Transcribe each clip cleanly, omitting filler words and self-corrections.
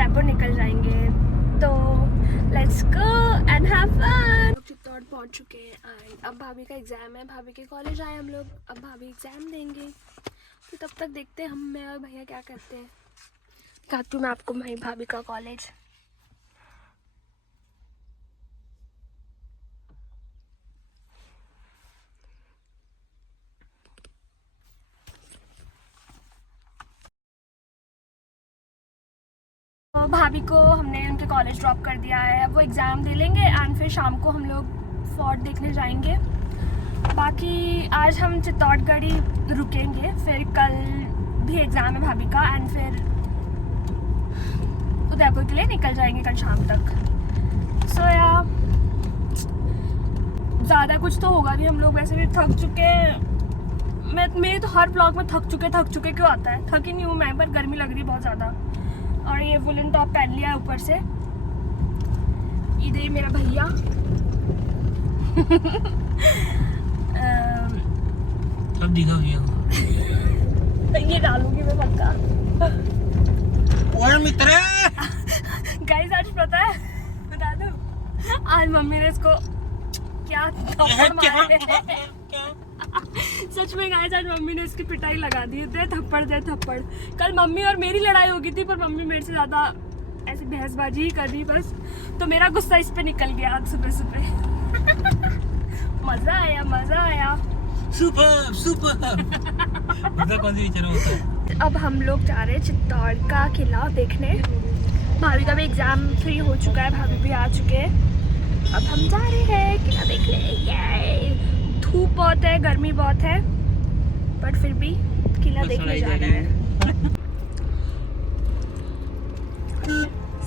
उदयपुर निकल जाएंगे। तो let's go and have fun. Chittor पहुंच चुके हैं एंड अब भाभी का एग्ज़ाम है। भाभी के कॉलेज आए हम लोग, अब भाभी एग्ज़ाम देंगे। तो तब तक देखते हैं हम, मैं और भैया क्या करते हैं। दिखाती हूँ मैं आपको भाभी का कॉलेज। तो भाभी को हमने उनके कॉलेज ड्रॉप कर दिया है। अब वो एग्ज़ाम दे लेंगे एंड फिर शाम को हम लोग फोर्ट देखने जाएंगे। बाकी आज हम चित्तौड़गढ़ ही रुकेंगे, फिर कल भी एग्ज़ाम है भाभी का एंड फिर उदयपुर के लिए निकल जाएंगे कल शाम तक। सो या ज़्यादा कुछ तो होगा नहीं, हम लोग वैसे भी थक चुके हैं। मेरे तो हर ब्लॉग में थक चुके क्यों आता है, थकी नहीं हूँ मैं, पर गर्मी लग रही बहुत ज़्यादा। और ये वुलन टॉप पहन लिया है ऊपर से। इधर मेरा भैया सब दिखा भैया ये डालूंगी मैं पक्का। ओए मित्र गाइस आज पता है बता दूं, आज मम्मी ने इसको क्या थप्पड़ मारे हैं। सच में गाइस आज मम्मी ने इसकी पिटाई लगा दी, दे थप्पड़। कल मम्मी और मेरी लड़ाई हो गई थी, पर मम्मी मेरे से ज़्यादा ऐसी बहसबाजी ही कर रही बस। तो मेरा गुस्सा इस पे निकल गया आज सुबह। मज़ा आया। सुपर पता कौन सी पिक्चर होता है। अब हम लोग जा रहे हैं चित्तौड़ का किला देखने। भाभी का भी एग्ज़ाम फ्री हो चुका है, भाभी भी आ चुके हैं। अब हम जा रहे हैं किला देखने। ये धूप बहुत है, गर्मी बहुत है, बट फिर भी किला देखने जाना है।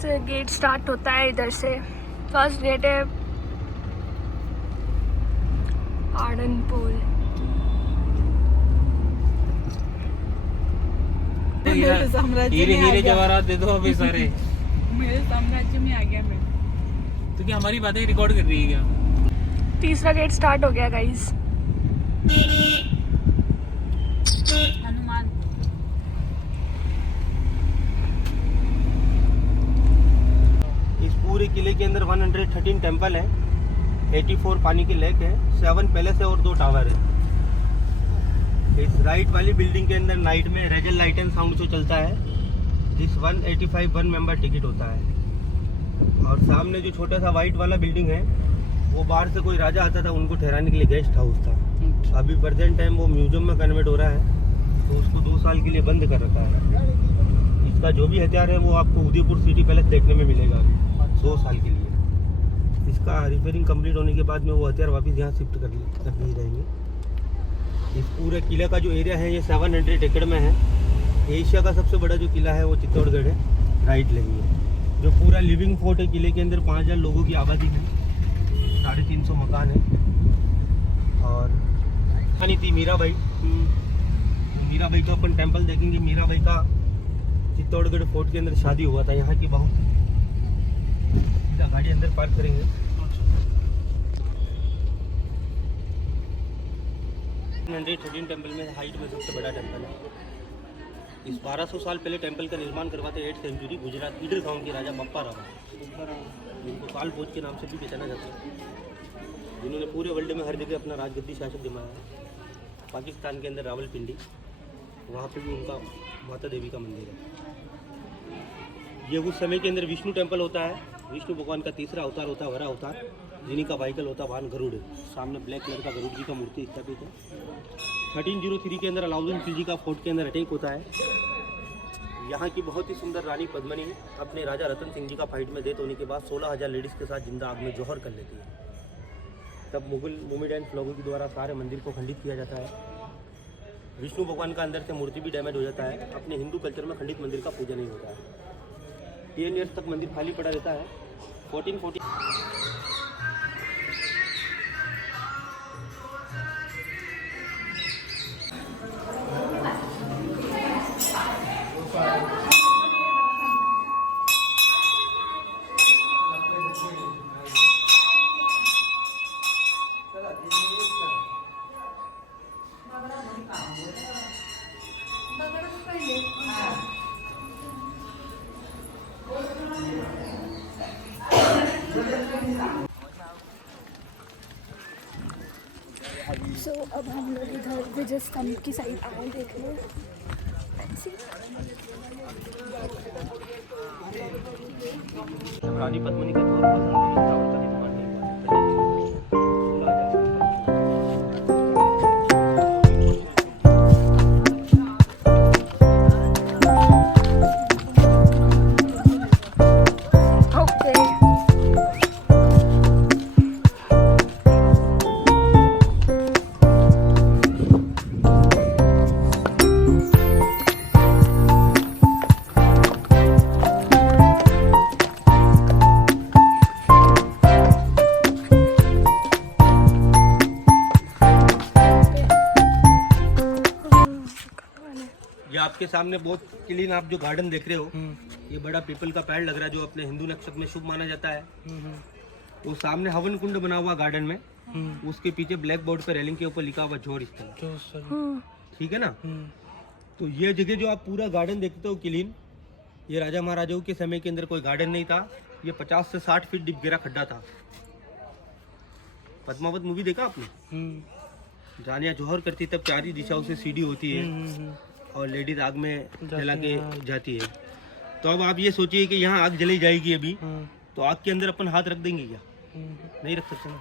से गेट स्टार्ट होता है इधर से। फर्स्ट गेट है आड़नपुर। हीरे जवाहरात दे दो अभी सारे। मेरे साम्राज्य में आ गया मैं। तो क्या हमारी बातें रिकॉर्ड कर रही है क्या? तीसरा गेट स्टार्ट हो गया गाइस। हनुमान इस पूरे किले के अंदर 113 टेंपल है, 84 पानी के लेक है, 7 पैलेस है और 2 टावर है। इस राइट वाली बिल्डिंग के अंदर नाइट में resale light and sound show चलता है, जिस 185 1 मेंबर टिकट होता है। और सामने जो छोटा सा वाइट वाला बिल्डिंग है, वो बाहर से कोई राजा आता था उनको ठहराने के लिए गेस्ट हाउस था। अभी प्रेजेंट टाइम वो म्यूजियम में कन्वर्ट हो रहा है, तो उसको 2 साल के लिए बंद कर रखा है। इसका जो भी हथियार है वो आपको उदयपुर सिटी पैलेस देखने में मिलेगा 2 साल के लिए। इसका रिपेयरिंग कंप्लीट होने के बाद में वो हथियार वापस यहाँ शिफ्ट कर दिए जाएंगे। इस पूरे किले का जो एरिया है ये 700 एकड़ में है। एशिया का सबसे बड़ा जो किला है वो चित्तौड़गढ़ है, राइट लगी है। जो पूरा लिविंग फोर्ट है किले के अंदर, 5000 लोगों की आबादी है, 350 मकान है। और कहानी थी मीराबाई। मीराबाई को अपन टेंपल देखेंगे। मीराबाई का चित्तौड़गढ़ फोर्ट के अंदर शादी हुआ था। यहाँ की बहू गाड़ी अंदर पार्क करेंगे। 113 टेंपल में हाइट में सबसे बड़ा टेंपल है। इस 1200 साल पहले टेंपल का निर्माण करवाते 8th सेंचुरी गुजरात ईडर गांव के राजा बप्पा राव, जिनको काल भोज के नाम से भी पहचाना जाता है, जिन्होंने पूरे वर्ल्ड में हर जगह अपना राजगद्दी शासक जमाया है। पाकिस्तान के अंदर रावलपिंडी, वहाँ पे भी उनका माता देवी का मंदिर है। ये उस समय के अंदर विष्णु टेंपल होता है। विष्णु भगवान का तीसरा अवतार होता है वरा अवतार, जिन्हीं का व्हीकल होता है वाहन गरुड़। सामने ब्लैक कलर का गरुड़ जी का मूर्ति स्थापित है। 1303 के अंदर अलाउद्दीन खिलजी का फोर्ट के अंदर अटैक होता है। यहाँ की बहुत ही सुंदर रानी पद्मनी अपने राजा रतन सिंह जी का फाइट में डेथ होने के बाद 16,000 लेडीज़ के साथ जिंदा आग में जौहर कर लेती है। तब मुगल मोमेडेंट लोगों के द्वारा सारे मंदिर को खंडित किया जाता है। विष्णु भगवान का अंदर से मूर्ति भी डैमेज हो जाता है। अपने हिंदू कल्चर में खंडित मंदिर का पूजा नहीं होता है। 10 ईयर्स तक मंदिर खाली पड़ा रहता है। 1440 बघा सो अब हम लोग इधर विजय स्तंभ की साइड आए देखने। रानी पद्मिनी का जोर पसंद है, इसका उनका निर्माण नहीं हुआ है। ओके ये आपके सामने बहुत क्लीन आप जो गार्डन देख रहे हो, ये बड़ा पीपल का पेड़ लग रहा है जो अपने हिंदू नक्षत्र में शुभ माना जाता है। वो सामने हवन कुंड बना हुआ गार्डन में, उसके पीछे ब्लैक बोर्ड पे रेलिंग के ऊपर लिखा हुआ जोर स्थल, ठीक है ना। तो ये जगह जो आप पूरा गार्डन देखते हो क्लीन, ये राजा महाराजाओं के समय के अंदर कोई गार्डन नहीं था। ये 50 से 60 फीट डीप गहरा खड्डा था। पद्मावत मूवी देखा आपने? जानिया जौहर करती तब चारों दिशाओं से सीढ़ी होती है और लेडीज आग में जला के जाती है। तो अब आप ये सोचिए कि यहाँ आग जली जाएगी अभी, तो आग के अंदर अपन हाथ रख देंगे क्या? नहीं रख सकते ना।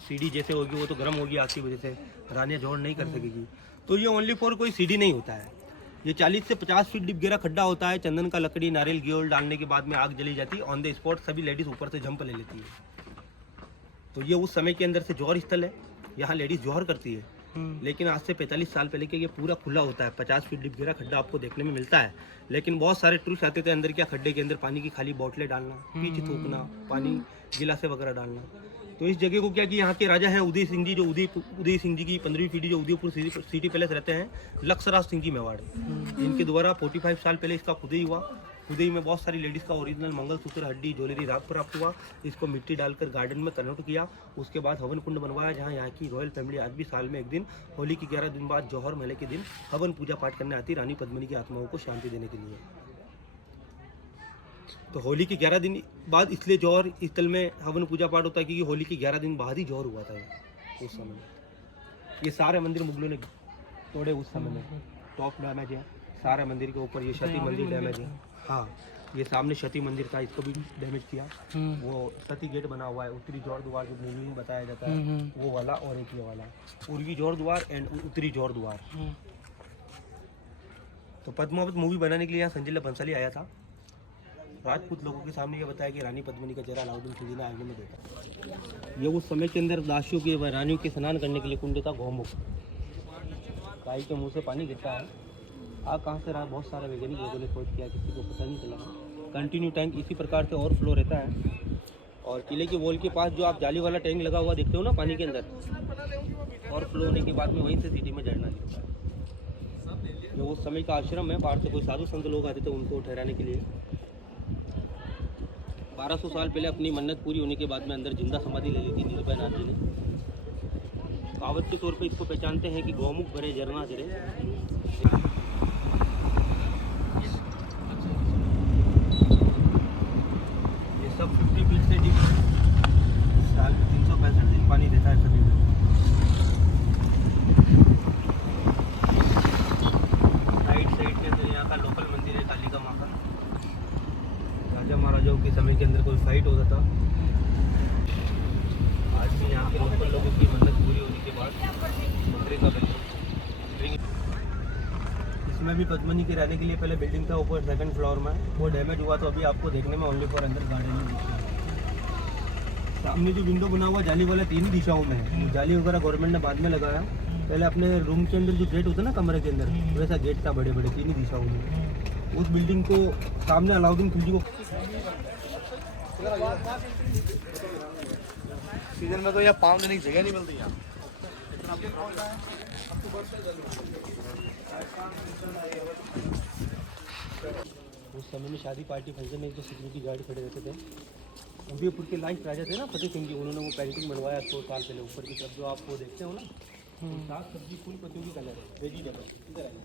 सीढ़ी जैसे होगी वो तो गर्म होगी आग की वजह से, रानिया जौहर नहीं कर सकेगी। तो ये ओनली फॉर कोई सीढ़ी नहीं होता है, ये 40 से 50 फीट डीप गहरा खड्डा होता है। चंदन का लकड़ी, नारियल, घी डालने के बाद में आग जली जाती है ऑन द स्पॉट। सभी लेडीज ऊपर से जंप ले लेती है। तो ये उस समय के अंदर से जौहर स्थल है, यहाँ लेडीज जौहर करती है। लेकिन आज से 45 साल पहले के ये पूरा खुला होता है। 50 फीट डीप गहरा खड्डा आपको देखने में मिलता है, लेकिन बहुत सारे टूरिस्ट आते थे अंदर। क्या खड्डे के अंदर पानी की खाली बोतलें डालना, पीच थूकना, पानी गिलासे वगैरह डालना। तो इस जगह को क्या कि यहाँ के राजा हैं उदय सिंह जी, जो उदय सिंह जी की 15वीं पीढ़ी जो उदयपुर सिटी पैलेस रहते हैं, लक्ष्यराज सिंह जी मेवाड़, इनके द्वारा 45 साल पहले इसका खुदाई हुआ। खुदाई में बहुत सारी लेडीज़ का ओरिजिनल मंगलसूत्र, हड्डी, ज्वेलरी राग प्राप्त हुआ। इसको मिट्टी डालकर गार्डन में कन्वर्ट किया। उसके बाद हवन कुंड बनवाया, जहाँ यहाँ की रॉयल फैमिली आज भी साल में एक दिन, होली के 11 दिन बाद जौहर मेले के दिन हवन पूजा पाठ करने आती रानी पद्मिनी की आत्माओं को शांति देने के लिए। तो होली के 11 दिन बाद इसलिए जौहर स्थल में हवन पूजा पाठ होता है, क्योंकि होली के 11 दिन बाद ही जौहर हुआ था उस समय में। ये सारे मंदिर मुगलों ने तोड़े उस समय में। टॉप डैमेज है सारे मंदिर के ऊपर। ये सती मंदिर डैमेज है। हाँ, ये सामने सती मंदिर था, इसको भी डैमेज किया। वो सती गेट बना हुआ है, उत्तरी जोर द्वार जो मूवी में बताया जाता है वो वाला, और एक ये वाला पूर्वी जोर द्वार एंड उत्तरी जोर द्वार। तो पद्मावत मूवी बनाने के लिए यहाँ संजय लीला भंसाली आया था। राजपूत लोगों के सामने ये बताया कि रानी पद्मिनी का चेहरा अलाउद्दीन खिलजी ने आईने में देखा। ये उस समय के अंदर दासियों के व रानियों के स्नान करने के लिए कुंड था, गौमुख। गाय के मुंह से पानी गिरता है। आग कहाँ से रहा, बहुत सारे वैज्ञानिक लोगों ने खोज किया, किसी को पता नहीं चला। कंटिन्यू टैंक इसी प्रकार से और फ्लो रहता है। और किले के वॉल के पास जो आप जाली वाला टैंक लगा हुआ देखते हो ना पानी के अंदर, और फ्लो होने के बाद में वहीं से सिटी में झरना गिरता है। जो उस समय का आश्रम है, बाहर से कोई साधु संत लोग आते थे उनको ठहराने के लिए। 1200 साल पहले अपनी मन्नत पूरी होने के बाद में अंदर जिंदा समाधि ले ली थी निर्भय नाथ जी ने। कहावत के तौर पे इसको पहचानते हैं कि गौमुख भरे झरना गिरे। ये सब 50 फीट से डीप साल 365 दिन पानी देता है सभी में। राइट साइड के अंदर यहाँ का लोकल मंदिर है कालिका माँ का। राजा महाराजाओं के समय के अंदर कोई फाइट होता था, आज भी यहाँ के लोकल लोगों की मन्नत पूरी होने के बाद मंदिर का बिल्डिंग, इसमें भी पद्मिनी के रहने के लिए पहले बिल्डिंग था ऊपर 2nd फ्लोर में, वो डैमेज हुआ। तो अभी आपको देखने में ओनली फॉर अंदर गार्डन में दिखता है। सामने जो विंडो बना हुआ जाली वाला 3 ही दिशाओं में है। जाली वगैरह गवर्नमेंट ने बाद में लगाया। पहले अपने रूम के अंदर जो गेट होता है ना कमरे के अंदर, वैसा गेट था बड़े बड़े 3 ही दिशाओं में। उस बिल्डिंग को सामने अलाउद्दीन खिलजी को सीजन में तो यहाँ पाँव देने की जगह नहीं मिलती यहाँ। उस समय में शादी पार्टी फंक्शन में जो सिक्योरिटी गार्ड खड़े रहते थे, उदयपुर के लाइफ राजा थे ना फतेह सिंह जी, उन्होंने वो पेंटिंग बनवाया 100 साल पहले। ऊपर की तरफ जो आप वो देखते हो ना, साग सब्जी फूल पत्तियों की कलर है, वेजिटेबल। इधर आइए।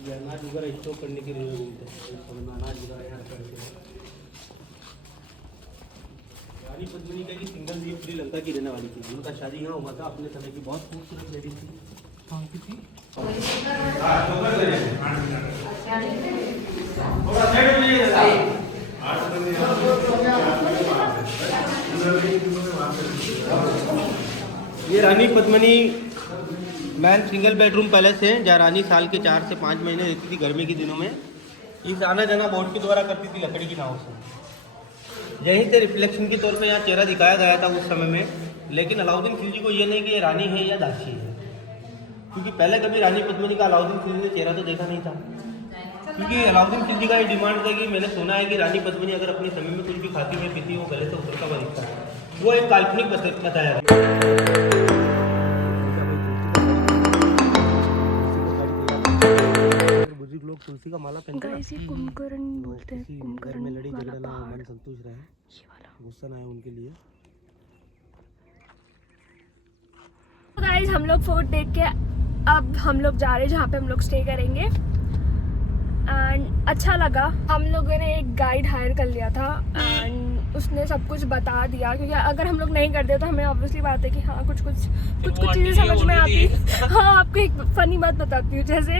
ये अनाज वगैरह स्टोर करने के लिए मिलते हैं, अनाज वगैरह यहाँ करते हैं। रानी पद्मिनी का सिंगल ये श्रीलंका की रहने वाली थी, उनका शादी यहाँ हुआ था, अपने समय की बहुत खूबसूरत लेडी थी। कौन सी थी? ये रानी पद्मिनी मैन सिंगल बेडरूम पैलेस है, जहाँ रानी साल के 4 से 5 महीने रहती थी गर्मी के दिनों में। इस आना जाना बोट के द्वारा करती थी लकड़ी की नाव से। यहीं से रिफ्लेक्शन के तौर पे यहाँ चेहरा दिखाया गया था उस समय में, लेकिन अलाउद्दीन खिलजी को ये नहीं कि ये रानी है या दासी है, क्योंकि पहले कभी रानी पद्मिनी का अलाउद्दीन खिलजी ने चेहरा तो देखा नहीं था। क्योंकि अलाउद्दीन खिलजी का ये डिमांड था कि मैंने सुना है कि रानी पद्मिनी अगर अपने समय में कुछ भी खाती है पीती है वो गले से उतरता हुआ दिखता है, वो एक काल्पनिक बताया गया। बुजुर्ग लोग तुलसी का माला पहनते हैं, गाइस ये कुमकरण बोलते हैं, घर कुमकरण में लड़ी वाला झगड़ा ना हो, पहाड़, मन संतुष्ट रहे, ये वाला। गुस्सा ना आए उनके लिए। गाइस हम लोग फोर्ट देख के अब हम लोग जा रहे हैं जहाँ पे हम लोग स्टे करेंगे। एंड अच्छा लगा, हम लोगों ने एक गाइड हायर कर लिया था एंड उसने सब कुछ बता दिया, क्योंकि अगर हम लोग नहीं करते तो हमें ऑब्वियसली बात है कि हाँ कुछ चीज़ें समझ में आती। हाँ आपको एक फ़नी बात बताती हूँ, जैसे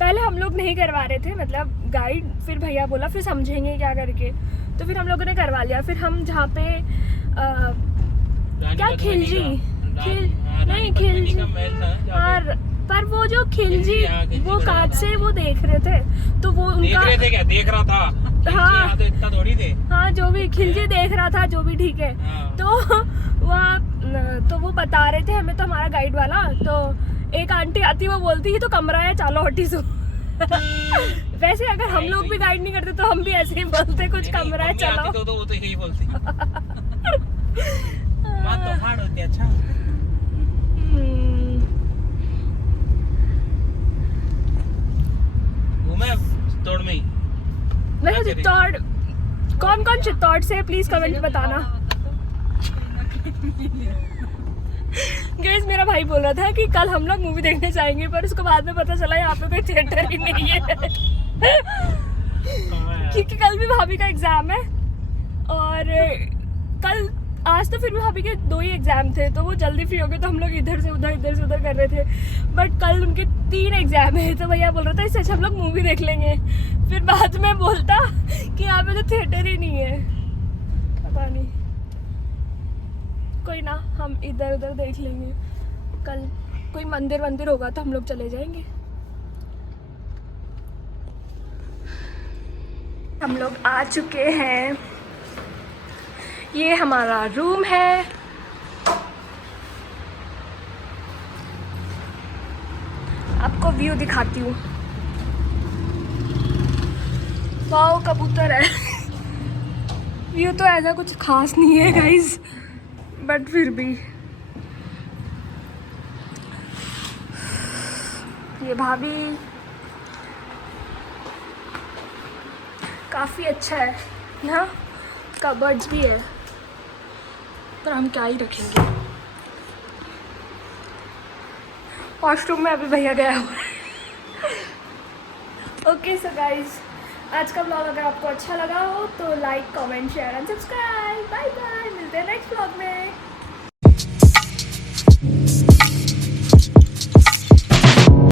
पहले हम लोग नहीं करवा रहे थे, मतलब गाइड, फिर भैया बोला फिर समझेंगे क्या करके, तो फिर हम लोगों ने करवा लिया। फिर हम जहाँ पे क्या खिलजी और पर वो जो खिलजी वो कांच से वो देख रहे थे, तो वो उनका देख रहा था। हाँ तो इतना थोड़ी थे। हाँ जो भी खिलजी देख रहा था, जो भी ठीक है। हाँ। तो वो बता रहे थे हमें, तो हमारा गाइड वाला, तो एक आंटी आती वो बोलती ही तो कमरा है चलो हटी सो। वैसे अगर हम लोग भी गाइड नहीं करते तो हम भी ऐसे ही बोलते कुछ कमरा है चलो। तो वो तो यही बोलती। बात तो हार्ड होती है। अच्छा चित्तौड़ में ही। वैसे चित्तौड़ कौन चित्तौड़ से प्लीज कमेंट में बताना। गाइस मेरा भाई बोल रहा था कि कल हम लोग मूवी देखने जाएंगे, पर उसको बाद में पता चला यहाँ पे कोई थिएटर ही नहीं है। क्योंकि कल भी भाभी का एग्जाम है, और कल आज तो फिर भी भाभी के 2 ही एग्जाम थे, तो वो जल्दी फ्री हो गए, तो हम लोग इधर से उधर कर रहे थे। बट कल उनके 3 एग्जाम है, तो भैया बोल रहा था इससे अच्छा हम लोग मूवी देख लेंगे। फिर बाद में बोलता कि यहाँ पे तो थिएटर ही नहीं है, पता नहीं, कोई ना हम इधर उधर देख लेंगे। कल कोई मंदिर होगा तो हम लोग चले जाएंगे। हम लोग आ चुके हैं, ये हमारा रूम है। आपको व्यू दिखाती हूँ। वाओ कबूतर है। व्यू तो ऐसा कुछ खास नहीं है गाइस, बट फिर भी ये भाभी काफ़ी अच्छा है ना, कबर्ड्स भी है, पर हम क्या ही रखेंगे। वॉशरूम में अभी भैया गया हुआ है। ओके सो गाइस, आज का ब्लॉग अगर आपको अच्छा लगा हो तो like comment share and subscribe. Bye bye, मिलते हैं नेक्स्ट ब्लॉग में।